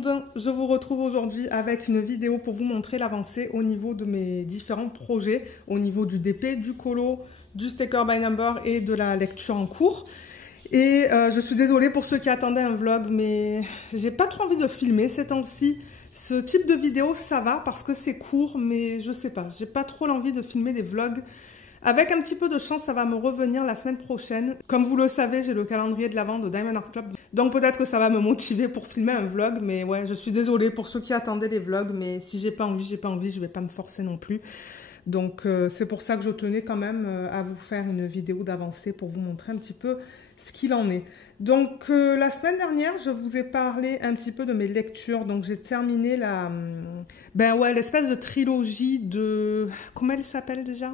monde, je vous retrouve aujourd'hui avec une vidéo pour vous montrer l'avancée au niveau de mes différents projets, au niveau du DP, du colo, du sticker by number et de la lecture en cours. Et je suis désolée pour ceux qui attendaient un vlog, mais j'ai pas trop envie de filmer ces temps-ci. Ce type de vidéo, ça va parce que c'est court, mais je sais pas, j'ai pas trop l'envie de filmer des vlogs. Avec un petit peu de chance, ça va me revenir la semaine prochaine. Comme vous le savez, j'ai le calendrier de l'Avent de Diamond Art Club. Donc peut-être que ça va me motiver pour filmer un vlog. Mais ouais, je suis désolée pour ceux qui attendaient les vlogs. Mais si j'ai pas envie, je vais pas me forcer non plus. Donc c'est pour ça que je tenais quand même à vous faire une vidéo d'avancée pour vous montrer un petit peu ce qu'il en est. Donc la semaine dernière, je vous ai parlé un petit peu de mes lectures. Donc j'ai terminé l'espèce de trilogie de... Comment elle s'appelle déjà ?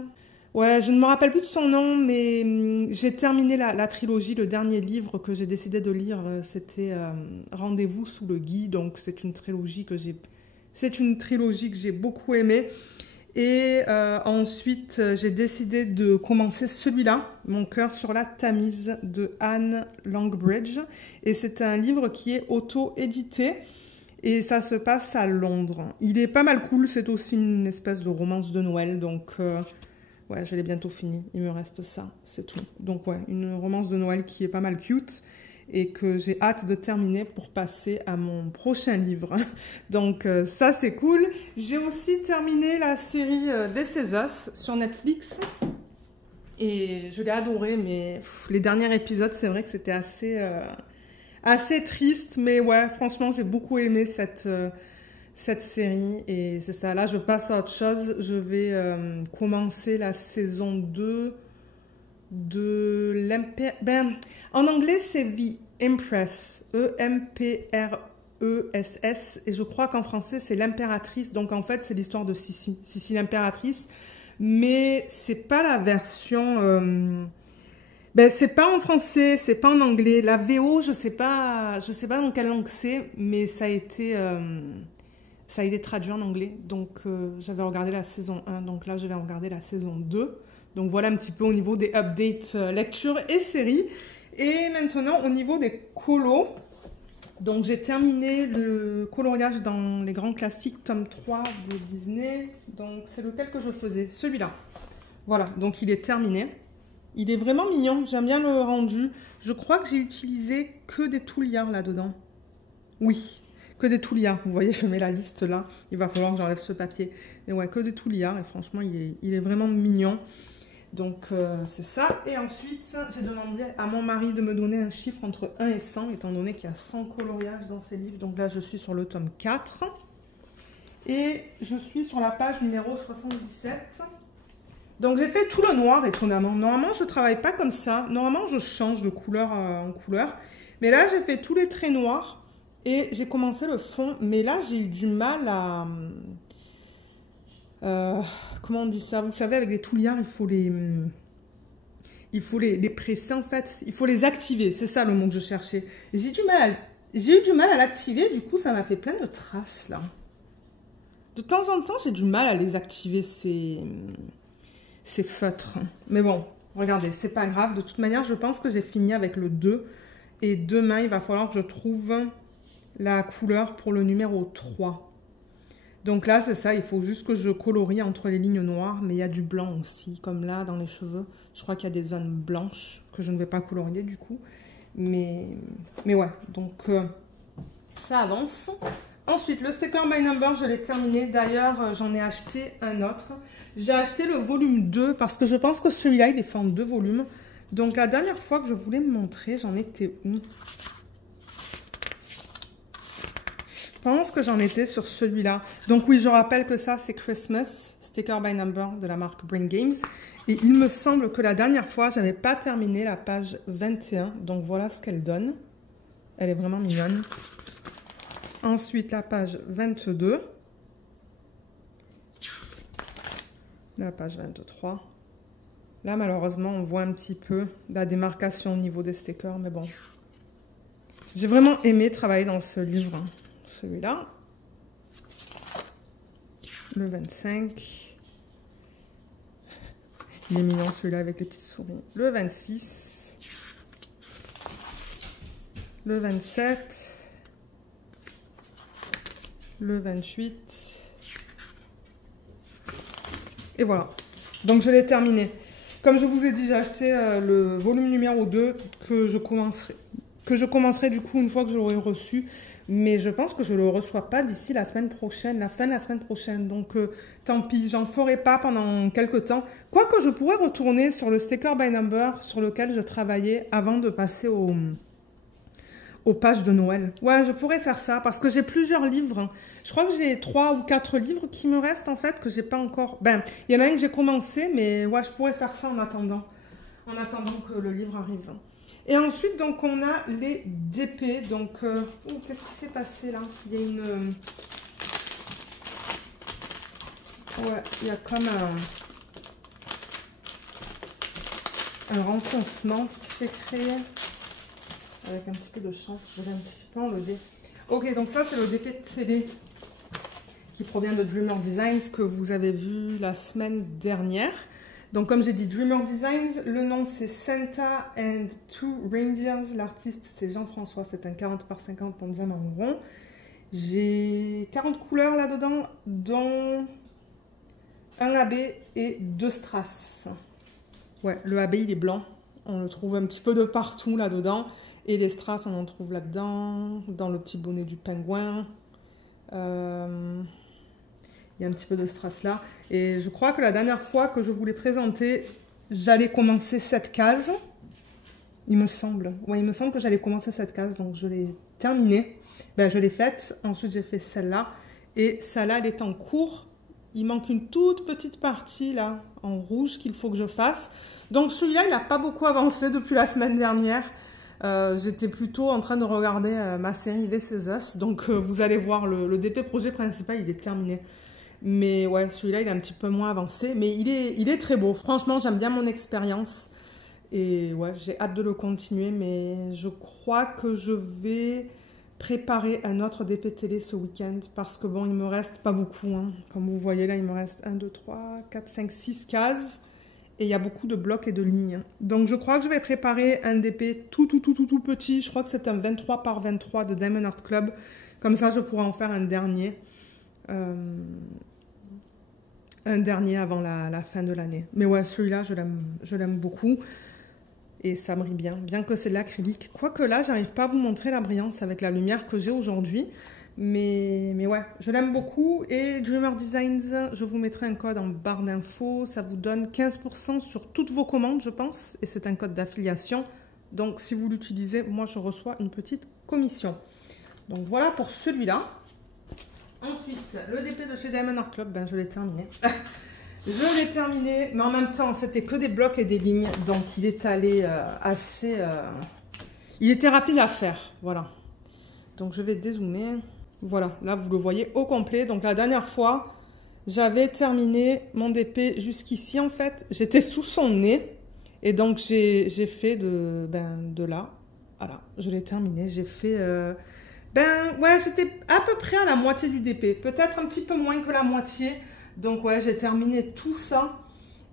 Ouais, je ne me rappelle plus de son nom, mais j'ai terminé la trilogie. Le dernier livre que j'ai décidé de lire, c'était Rendez-vous sous le gui. Donc c'est une trilogie que j'ai beaucoup aimée. Et ensuite, j'ai décidé de commencer celui-là, Mon cœur sur la Tamise, de Anne Longbridge. Et c'est un livre qui est auto-édité. Et ça se passe à Londres. Il est pas mal cool. C'est aussi une espèce de romance de Noël. Donc... ouais, je l'ai bientôt fini. Il me reste ça, c'est tout. Donc ouais, une romance de Noël qui est pas mal cute et que j'ai hâte de terminer pour passer à mon prochain livre. Donc ça, c'est cool. J'ai aussi terminé la série This Is Us sur Netflix. Et je l'ai adorée, mais les derniers épisodes, c'est vrai que c'était assez triste. Mais ouais, franchement, j'ai beaucoup aimé cette série, et c'est ça. Là, je passe à autre chose. Je vais commencer la saison 2 de en anglais, c'est The Empress, E-M-P-R-E-S-S, et je crois qu'en français, c'est l'impératrice. Donc, en fait, c'est l'histoire de Sissi l'impératrice, mais c'est pas la version... c'est pas en français, c'est pas en anglais. La VO, je sais pas dans quelle langue c'est, mais ça a été traduit en anglais. Donc, j'avais regardé la saison 1. Donc là, je vais regarder la saison 2. Donc, voilà un petit peu au niveau des updates lecture et séries. Et maintenant, au niveau des colos. Donc, j'ai terminé le coloriage dans les grands classiques, tome 3 de Disney. Donc, c'est lequel que je faisais? Celui-là. Voilà, donc il est terminé. Il est vraiment mignon. J'aime bien le rendu. Je crois que j'ai utilisé que des touliards là-dedans. Oui. Que des touliards, vous voyez, je mets la liste là. Il va falloir que j'enlève ce papier. Mais ouais, que des touliards. Et franchement, il est vraiment mignon. Donc, c'est ça. Et ensuite, j'ai demandé à mon mari de me donner un chiffre entre 1 et 100, étant donné qu'il y a 100 coloriages dans ces livres. Donc là, je suis sur le tome 4. Et je suis sur la page numéro 77. Donc, j'ai fait tout le noir, étonnamment. Normalement, je ne travaille pas comme ça. Normalement, je change de couleur en couleur. Mais là, j'ai fait tous les traits noirs. Et j'ai commencé le fond, mais là, j'ai eu du mal à... comment on dit ça? Vous savez, avec les touliards, il faut les presser, en fait. Il faut les activer, c'est ça le mot que je cherchais. J'ai eu du mal à l'activer, du coup, ça m'a fait plein de traces, là. De temps en temps, j'ai du mal à les activer, ces feutres. Mais bon, regardez, c'est pas grave. De toute manière, je pense que j'ai fini avec le 2. Et demain, il va falloir que je trouve... la couleur pour le numéro 3. Donc là, c'est ça, il faut juste que je colorie entre les lignes noires, mais il y a du blanc aussi, comme là, dans les cheveux. Je crois qu'il y a des zones blanches que je ne vais pas colorier du coup. Mais ouais, donc ça avance. Ensuite, le sticker by number, je l'ai terminé. D'ailleurs, j'en ai acheté un autre. J'ai acheté le volume 2 parce que je pense que celui-là, il est fait en 2 volumes. Donc la dernière fois que je voulais me montrer, j'en étais où ? Je pense que j'en étais sur celui-là. Donc oui, je rappelle que ça, c'est Christmas, sticker by number de la marque Brain Games. Et il me semble que la dernière fois, je n'avais pas terminé la page 21. Donc voilà ce qu'elle donne. Elle est vraiment mignonne. Ensuite, la page 22. La page 23. Là, malheureusement, on voit un petit peu la démarcation au niveau des stickers. Mais bon, j'ai vraiment aimé travailler dans ce livre. Celui-là, le 25, il est mignon celui-là avec les petites souris, le 26, le 27, le 28. Et voilà. Donc je l'ai terminé. Comme je vous ai dit, j'ai acheté le volume numéro 2 que je commencerai du coup une fois que je l'aurai reçu. Mais je pense que je ne le reçois pas d'ici la semaine prochaine, la fin de la semaine prochaine. Donc tant pis, j'en ferai pas pendant quelques temps. Quoique je pourrais retourner sur le sticker by number sur lequel je travaillais avant de passer aux pages de Noël. Ouais, je pourrais faire ça parce que j'ai plusieurs livres. Je crois que j'ai 3 ou 4 livres qui me restent en fait, que j'ai pas encore... Ben, il y en a un que j'ai commencé, mais ouais, je pourrais faire ça en attendant que le livre arrive. Et ensuite, donc, on a les DP. Donc, qu'est-ce qui s'est passé là? Il y a une... Ouais, il y a comme un renfoncement qui s'est créé. Avec un petit peu de chance, je vais un petit peu enlever. Ok, donc ça, c'est le DP de télé qui provient de Dreamer Designs que vous avez vu la semaine dernière. Donc, comme j'ai dit, Dreamer Designs, le nom c'est Santa and Two Reindeers. L'artiste c'est Jean-François, c'est un 40 par 50 en diamant rond. J'ai 40 couleurs là-dedans, dont un AB et 2 strass. Ouais, le AB il est blanc, on le trouve un petit peu de partout là-dedans. Et les strass, on en trouve là-dedans, dans le petit bonnet du pingouin. Il y a un petit peu de strass là. Et je crois que la dernière fois que je vous l'ai présenté, j'allais commencer cette case. Il me semble. Ouais, il me semble que j'allais commencer cette case. Donc, je l'ai terminée. Ben, je l'ai faite. Ensuite, j'ai fait celle-là. Et celle-là, elle est en cours. Il manque une toute petite partie là, en rouge, qu'il faut que je fasse. Donc, celui-là, il n'a pas beaucoup avancé depuis la semaine dernière. J'étais plutôt en train de regarder ma série This Is Us, donc vous allez voir le DP projet principal il est terminé, mais ouais celui-là il est un petit peu moins avancé, mais il est très beau. Franchement j'aime bien mon expérience et ouais j'ai hâte de le continuer, mais je crois que je vais préparer un autre DP télé ce week-end parce que bon il me reste pas beaucoup hein. Comme vous voyez là il me reste 1, 2, 3, 4, 5, 6 cases. Et il y a beaucoup de blocs et de lignes. Donc, je crois que je vais préparer un DP tout petit. Je crois que c'est un 23 par 23 de Diamond Art Club. Comme ça, je pourrai en faire un dernier. Un dernier avant la fin de l'année. Mais ouais, celui-là, je l'aime beaucoup. Et ça brille bien. Bien que c'est de l'acrylique. Quoique là, j'arrive pas à vous montrer la brillance avec la lumière que j'ai aujourd'hui. Mais ouais, je l'aime beaucoup. Et Dreamer Designs, je vous mettrai un code en barre d'infos. Ça vous donne 15% sur toutes vos commandes, je pense. Et c'est un code d'affiliation. Donc, si vous l'utilisez, moi, je reçois une petite commission. Donc, voilà pour celui-là. Ensuite, le DP de chez Diamond Art Club, ben, je l'ai terminé. Je l'ai terminé, mais en même temps, c'était que des blocs et des lignes. Donc, il est allé assez... Il était rapide à faire, voilà. Donc, je vais dézoomer. Voilà, là vous le voyez au complet. Donc la dernière fois, j'avais terminé mon DP jusqu'ici en fait. J'étais sous son nez et donc j'ai fait de là. Voilà, je l'ai terminé. J'ai fait... ouais, j'étais à peu près à la moitié du DP. Peut-être un petit peu moins que la moitié. Donc ouais, j'ai terminé tout ça.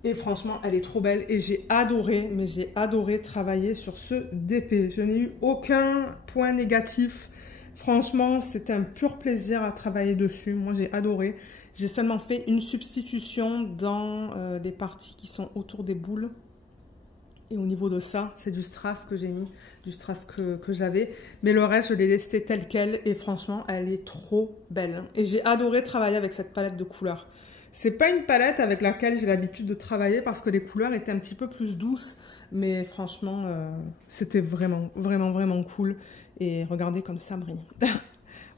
Et franchement, elle est trop belle. Et j'ai adoré, mais j'ai adoré travailler sur ce DP. Je n'ai eu aucun point négatif. Franchement, c'était un pur plaisir à travailler dessus. Moi, j'ai adoré. J'ai seulement fait une substitution dans les parties qui sont autour des boules. Et au niveau de ça, c'est du strass que j'ai mis, du strass que j'avais. Mais le reste, je l'ai laissé tel quel. Et franchement, elle est trop belle. Et j'ai adoré travailler avec cette palette de couleurs. C'est pas une palette avec laquelle j'ai l'habitude de travailler parce que les couleurs étaient un petit peu plus douces. Mais franchement, c'était vraiment cool. Et regardez comme ça brille.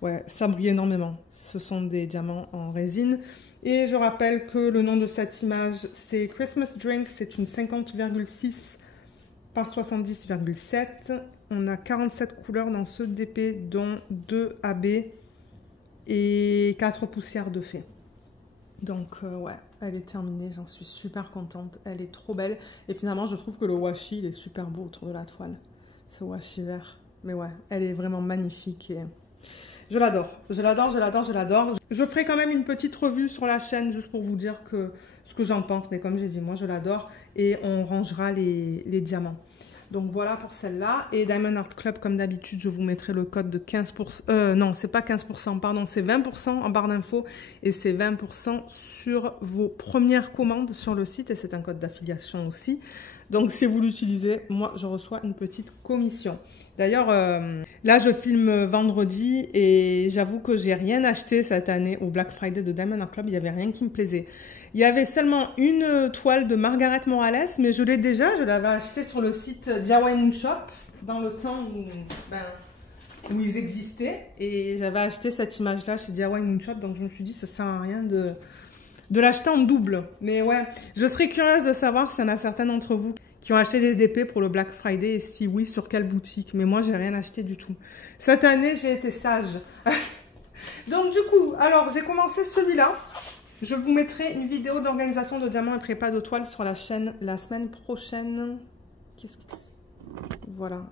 Ouais, ça brille énormément. Ce sont des diamants en résine. Et je rappelle que le nom de cette image, c'est Christmas Drink. C'est une 50,6 par 70,7. On a 47 couleurs dans ce DP, dont 2 AB et 4 poussières de fée. Donc, ouais, elle est terminée. J'en suis super contente. Elle est trop belle. Et finalement, je trouve que le washi, il est super beau autour de la toile. Ce washi vert. Mais ouais, elle est vraiment magnifique et je l'adore. Je l'adore. Je ferai quand même une petite revue sur la chaîne juste pour vous dire ce que j'en pense. Mais comme j'ai dit, moi je l'adore et on rangera les diamants. Donc voilà pour celle-là. Et Diamond Art Club, comme d'habitude, je vous mettrai le code de 15%. Non, c'est pas 15%, pardon, c'est 20% en barre d'infos. Et c'est 20% sur vos premières commandes sur le site. Et c'est un code d'affiliation aussi. Donc si vous l'utilisez, moi, je reçois une petite commission. D'ailleurs, là, je filme vendredi et j'avoue que j'ai rien acheté cette année au Black Friday de Diamond Art Club. Il n'y avait rien qui me plaisait. Il y avait seulement une toile de Margaret Morales, mais je l'ai déjà. Je l'avais achetée sur le site DIY Moon Shop dans le temps où ils existaient. Et j'avais acheté cette image-là chez DIY Moon Shop. Donc je me suis dit, ça sert à rien de l'acheter en double. Mais ouais, je serais curieuse de savoir s'il y en a certains d'entre vous qui ont acheté des DP pour le Black Friday et si oui, sur quelle boutique. Mais moi, j'ai rien acheté du tout. Cette année, j'ai été sage. Donc du coup, alors j'ai commencé celui-là. Je vous mettrai une vidéo d'organisation de diamants et prépa de toile sur la chaîne la semaine prochaine. Qu'est-ce que c'est? Voilà,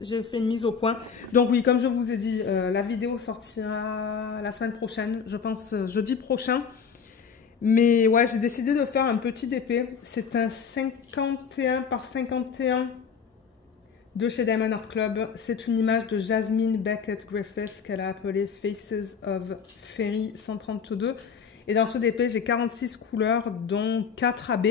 j'ai fait une mise au point. Donc oui, comme je vous ai dit, la vidéo sortira la semaine prochaine. Je pense jeudi prochain. Mais ouais, j'ai décidé de faire un petit DP. C'est un 51 par 51 de chez Diamond Art Club. C'est une image de Jasmine Beckett Griffith qu'elle a appelée Faces of Fairy 132. Et dans ce DP, j'ai 46 couleurs, dont 4 AB.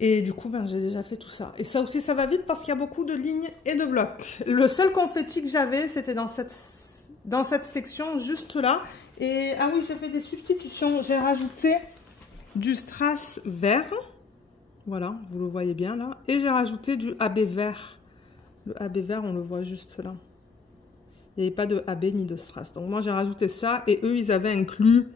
Et du coup, ben, j'ai déjà fait tout ça. Et ça aussi, ça va vite parce qu'il y a beaucoup de lignes et de blocs. Le seul confetti que j'avais, c'était dans cette section, juste là. Et ah oui, j'ai fait des substitutions. J'ai rajouté du strass vert. Voilà, vous le voyez bien là. Et j'ai rajouté du AB vert. Le AB vert, on le voit juste là. Il n'y avait pas de AB ni de strass. Donc moi, j'ai rajouté ça. Et eux, ils avaient inclus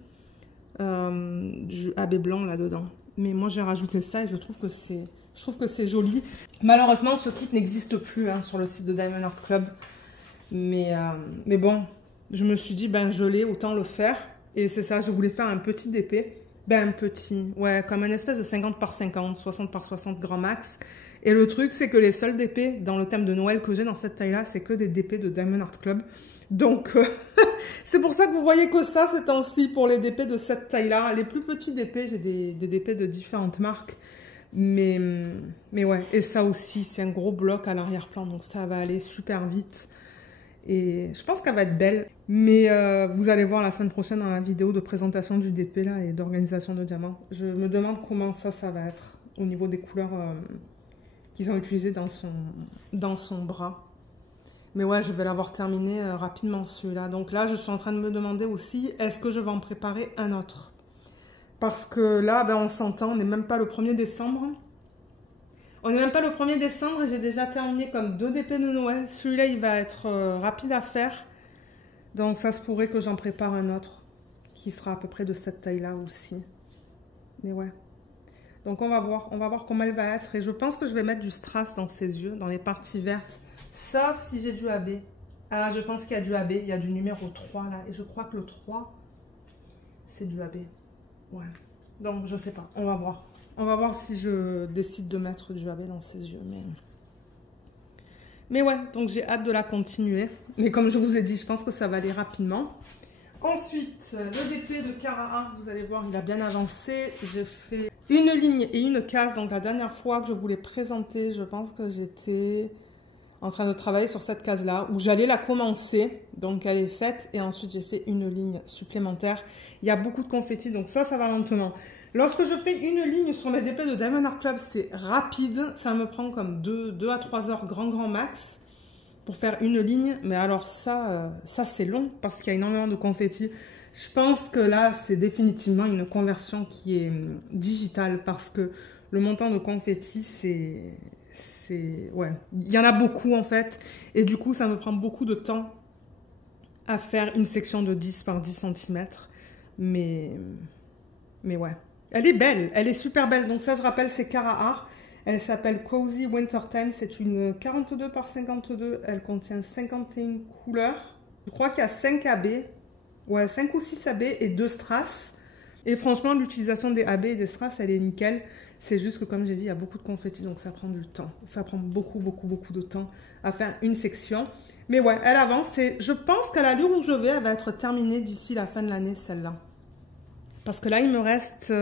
du AB blanc là-dedans. Mais moi, j'ai rajouté ça et je trouve que c'est joli. Malheureusement, ce kit n'existe plus sur le site de Diamond Art Club. Mais bon, je me suis dit, ben je l'ai, autant le faire. Et c'est ça, je voulais faire un petit DP. Ben un petit, ouais, comme un espèce de 50 par 50, 60 par 60 grand max. Et le truc, c'est que les seuls DP dans le thème de Noël que j'ai dans cette taille-là, c'est que des DP de Diamond Art Club. Donc, c'est pour ça que vous voyez que ça, ces temps-ci, pour les DP de cette taille-là. Les plus petits DP, j'ai des DP de différentes marques. Mais ouais, et ça aussi, c'est un gros bloc à l'arrière-plan. Donc ça va aller super vite. Et je pense qu'elle va être belle. Mais vous allez voir la semaine prochaine dans la vidéo de présentation du DP là et d'organisation de diamants. Je me demande comment ça va être au niveau des couleurs qu'ils ont utilisées dans son bras. Mais ouais, je vais l'avoir terminé rapidement celui-là. Donc là, je suis en train de me demander aussi, est-ce que je vais en préparer un autre? Parce que là, ben, on s'entend, on n'est même pas le 1er décembre. On n'est même pas le 1er décembre et j'ai déjà terminé comme 2 DP de Noël. Celui-là, il va être rapide à faire. Donc ça se pourrait que j'en prépare un autre qui sera à peu près de cette taille-là aussi. Mais ouais. Donc on va voir comment elle va être. Et je pense que je vais mettre du strass dans ses yeux, dans les parties vertes. Sauf si j'ai du AB. Ah, je pense qu'il y a du AB. Il y a du numéro 3 là. Et je crois que le 3, c'est du AB. Ouais. Donc je sais pas. On va voir. On va voir si je décide de mettre du AB dans ses yeux. Mais ouais, donc j'ai hâte de la continuer. Mais comme je vous ai dit, je pense que ça va aller rapidement. Ensuite, le DP de Cara, vous allez voir, il a bien avancé. J'ai fait une ligne et une case. Donc la dernière fois que je vous l'ai présenté, je pense que j'étais en train de travailler sur cette case-là, où j'allais la commencer. Donc elle est faite. Et ensuite, j'ai fait une ligne supplémentaire. Il y a beaucoup de confettis, donc ça va lentement. Lorsque je fais une ligne sur mes DP de Diamond Art Club, c'est rapide. Ça me prend comme 2 à 3 heures grand max pour faire une ligne. Mais alors ça c'est long parce qu'il y a énormément de confettis. Je pense que là, c'est définitivement une conversion qui est digitale parce que le montant de confettis, ouais, il y en a beaucoup en fait. Et du coup, ça me prend beaucoup de temps à faire une section de 10 par 10 cm. Mais ouais. Elle est belle, elle est super belle. Donc ça, je rappelle, c'est Cara Art. Elle s'appelle Cozy Wintertime. C'est une 42 par 52. Elle contient 51 couleurs. Je crois qu'il y a 5 AB. Ouais, 5 ou 6 AB et 2 strass. Et franchement, l'utilisation des AB et des strass, elle est nickel. C'est juste que, comme j'ai dit, il y a beaucoup de confettis, donc ça prend du temps. Ça prend beaucoup de temps à faire une section. Mais ouais, elle avance. Et je pense qu'à l'allure où je vais, elle va être terminée d'ici la fin de l'année, celle-là. Parce que là, il me reste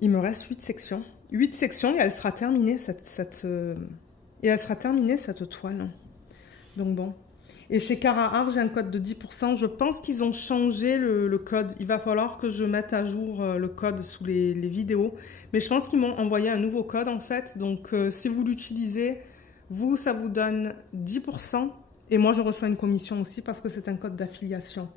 8 sections. 8 sections et elle sera terminée cette toile. Donc bon. Et chez Cara Art, j'ai un code de 10%. Je pense qu'ils ont changé le code. Il va falloir que je mette à jour le code sous les vidéos. Mais je pense qu'ils m'ont envoyé un nouveau code en fait. Donc si vous l'utilisez, vous, ça vous donne 10%. Et moi, je reçois une commission aussi parce que c'est un code d'affiliation.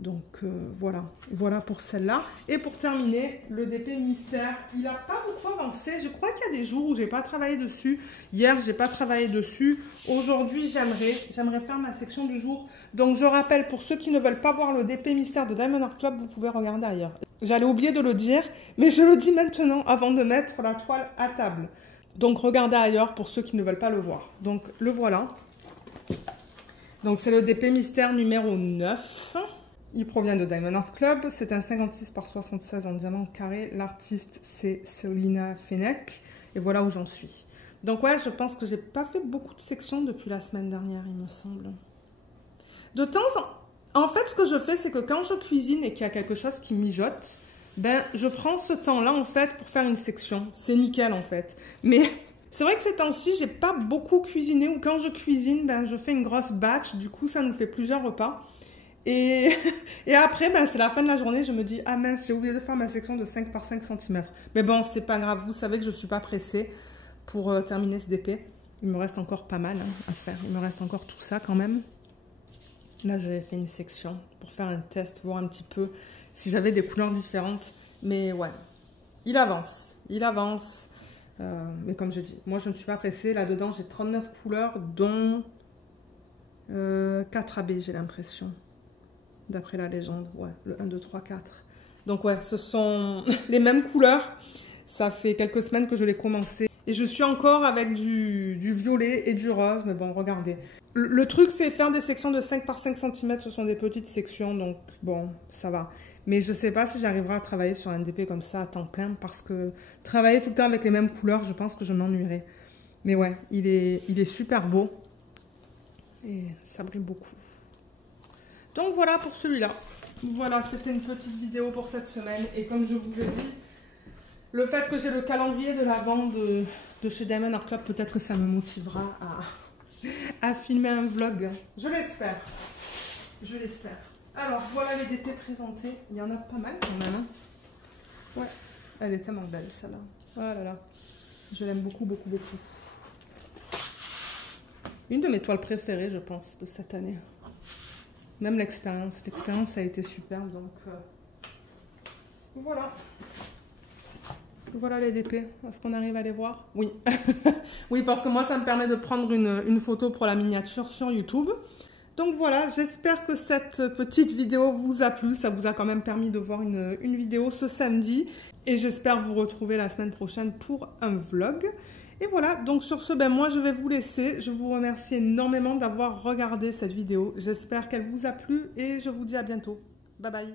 Donc voilà, voilà pour celle-là. Et pour terminer, le DP Mystère, il n'a pas beaucoup avancé. Je crois qu'il y a des jours où j'ai pas travaillé dessus. Hier, j'ai pas travaillé dessus. Aujourd'hui, j'aimerais faire ma section du jour. Donc je rappelle, pour ceux qui ne veulent pas voir le DP Mystère de Diamond Art Club, vous pouvez regarder ailleurs. J'allais oublier de le dire, mais je le dis maintenant avant de mettre la toile à table. Donc regardez ailleurs pour ceux qui ne veulent pas le voir. Donc le voilà. Donc c'est le DP Mystère numéro 9. Il provient de Diamond Art Club. C'est un 56 par 76 en diamant carré. L'artiste, c'est Selina Fennec. Et voilà où j'en suis. Donc ouais, je pense que j'ai pas fait beaucoup de sections depuis la semaine dernière, il me semble. De temps en fait, ce que je fais, c'est que quand je cuisine et qu'il y a quelque chose qui mijote, ben, je prends ce temps-là, en fait, pour faire une section. C'est nickel, en fait. Mais c'est vrai que ces temps-ci, j'ai pas beaucoup cuisiné. Ou quand je cuisine, ben, je fais une grosse batch. Du coup, ça nous fait plusieurs repas. Et après, ben, c'est la fin de la journée, je me dis, ah mince, j'ai oublié de faire ma section de 5 par 5 cm. Mais bon, c'est pas grave, vous savez que je suis pas pressée pour terminer ce DP. Il me reste encore pas mal à faire, il me reste encore tout ça quand même. Là, j'avais fait une section pour faire un test, voir un petit peu si j'avais des couleurs différentes. Mais ouais, il avance, il avance. Mais comme je dis, moi je ne suis pas pressée. Là-dedans, j'ai 39 couleurs, dont 4 AB, j'ai l'impression. D'après la légende, ouais, le 1, 2, 3, 4. Donc ouais, ce sont les mêmes couleurs. Ça fait quelques semaines que je l'ai commencé. Et je suis encore avec du violet et du rose. Mais bon, regardez. Le truc, c'est faire des sections de 5 par 5 cm. Ce sont des petites sections, donc bon, ça va. Mais je sais pas si j'arriverai à travailler sur un DP comme ça à temps plein. Parce que travailler tout le temps avec les mêmes couleurs, je pense que je m'ennuierai. Mais ouais, il est super beau. Et ça brille beaucoup. Donc voilà pour celui-là. Voilà, c'était une petite vidéo pour cette semaine. Et comme je vous ai dit, le fait que j'ai le calendrier de la vente de chez Diamond Art Club, peut-être que ça me motivera à filmer un vlog. Je l'espère. Je l'espère. Alors, voilà les DP présentés. Il y en a pas mal quand même. Ouais, elle est tellement belle celle-là. Oh là là. Je l'aime beaucoup, beaucoup, beaucoup. Une de mes toiles préférées, je pense, de cette année. Même l'expérience a été superbe, donc voilà. Voilà les DP. Est-ce qu'on arrive à les voir? Oui. Oui, parce que moi, ça me permet de prendre une photo pour la miniature sur YouTube. Donc voilà, j'espère que cette petite vidéo vous a plu. Ça vous a quand même permis de voir une vidéo ce samedi. Et j'espère vous retrouver la semaine prochaine pour un vlog. Et voilà, donc sur ce, ben moi je vais vous laisser. Je vous remercie énormément d'avoir regardé cette vidéo. J'espère qu'elle vous a plu et je vous dis à bientôt. Bye bye.